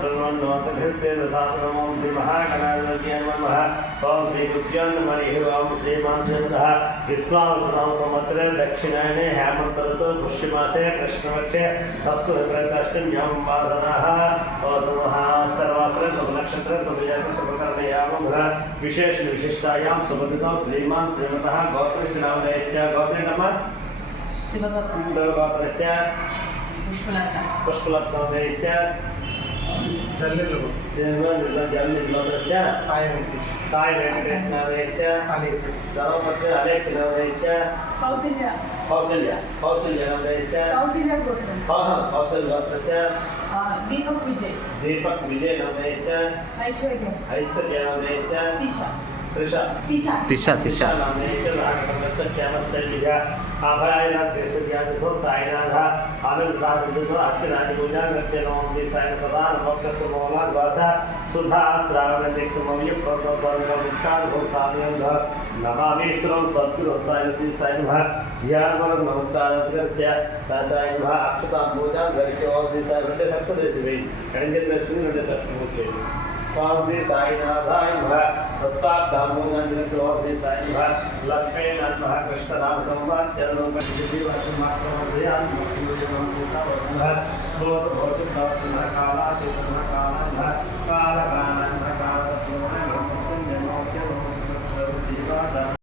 श्रवण्णोतभिस्ते दधातनमो श्रीमहागणाधिपतये नमः ओं श्रीगुरुभ्यो नमः ओं श्रीमांसनः विश्वावसुनाम संवत्सरे दक्षिणायने हेमन्त ऋतौ पुष्यमासे कृष्णपक्षे सप्तमीप्रकाष्टम्यां वादनाः ओतमः सर्वासरे शुभनक्षत्रे शुभयोग शुभकर्णयामः विशेष विशिष्टायां सुबोधितो श्रीमान् श्रीमतः गौतमीनामदैत्य गौतमी नमः शिवगोत्रस्य पुष्पलतादैत्य जल्लिलोत्रस्य साई वेंकटेशनादैत्य धर्मपत्य अलेखनादैत्य कौसल्यादैत्य कौसल्यगोत्रस्य दीपक विजय नादैत्य ऐश्वर्यनादैत्य तिशा नामैत्य राघवस्य श्यामस्य आभयायनाथ केशव्यादिभो साईनाथ आनंदराजविदुः अर्चनादिपूजा नृत्य नमो श्री साई प्रदान भक्तस्य मोहनाथ वासा सुधा श्रावणदिक्तमव्य प्रोतोपर्वमुक्षाद्भो साम्यंध नमामि श्रम सद्गुरु साई श्री साई नमः ध्यानपूर्वक नमस्कार करके साई नमः अक्षता पूजा करके और श्री साई बड़े सक्सेस देवी कणिके लक्ष्मी बड़े सक्सेस होते स्वामी साईनाथाय नमः प्रस्ताव दामोदर करके और श्री साई नमः लक्ष्मी नमः कृष्ण नाम संवाद चरणों पर जितनी बात मात्र ध्यान मुक्ति नाम सीता वचन बहुत भौतिक दर्शन काला चेतन काला काल काल काल